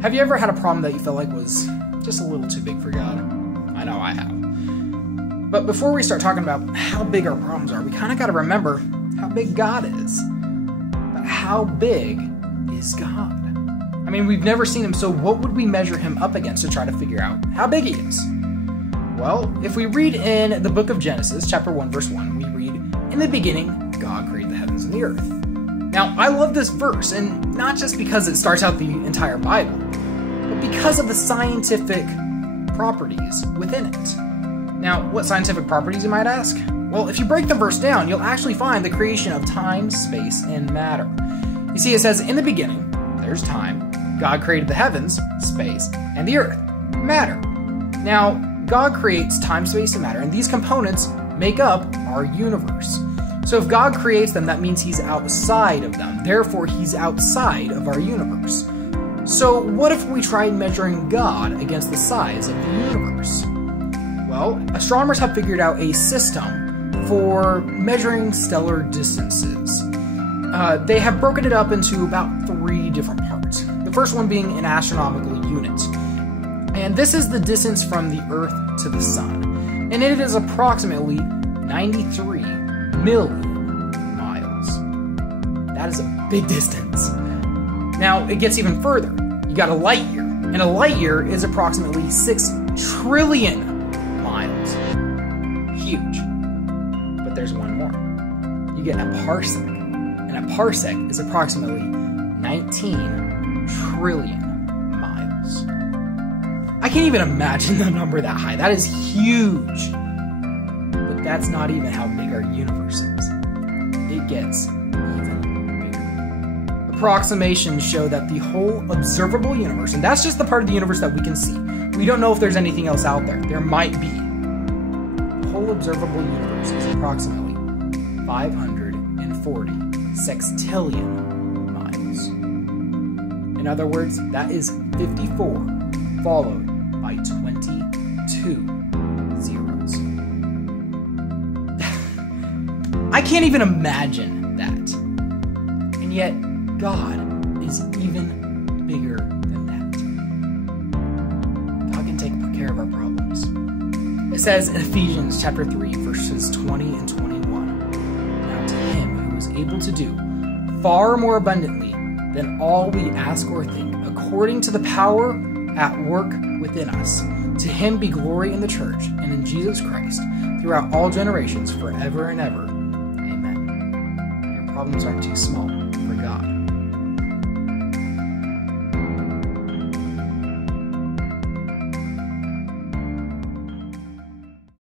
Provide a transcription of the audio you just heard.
Have you ever had a problem that you felt like was just a little too big for God? I know I have. But before we start talking about how big our problems are, we kind of got to remember how big God is. But how big is God? I mean, we've never seen him, so what would we measure him up against to try to figure out how big he is? Well, if we read in the book of Genesis, chapter 1, verse 1, we read, "In the beginning, God created the heavens and the earth." Now, I love this verse, and not just because it starts out the entire Bible, but because of the scientific properties within it. Now, what scientific properties, you might ask? Well, if you break the verse down, you'll actually find the creation of time, space, and matter. You see, it says, "In the beginning, there's time. God created the heavens, space, and the earth, matter." Now, God creates time, space, and matter, and these components make up our universe. So if God creates them, that means he's outside of them. Therefore, he's outside of our universe. So what if we tried measuring God against the size of the universe? Well, astronomers have figured out a system for measuring stellar distances. They have broken it up into about 3 different parts. The first one being an astronomical unit. And this is the distance from the Earth to the Sun. And it is approximately 93 million miles. That is a big distance. Now, it gets even further. You got a light year. And a light year is approximately 6 trillion miles. Huge. But there's one more. You get a parsec. And a parsec is approximately 19 trillion miles. I can't even imagine the number that high. That is huge. But that's not even how big our universe is. It gets even bigger. Approximations show that the whole observable universe, and that's just the part of the universe that we can see. We don't know if there's anything else out there. There might be. The whole observable universe is approximately 540 sextillion miles. In other words, that is 54 followed by 22 zeros. I can't even imagine that. And yet, God is even bigger than that. God can take care of our problems. It says in Ephesians chapter 3, verses 20 and 21, "Now to him who is able to do far more abundantly than all we ask or think, according to the power at work within us. To him be glory in the church and in Jesus Christ throughout all generations, forever and ever. Amen." Your problems aren't too small for God.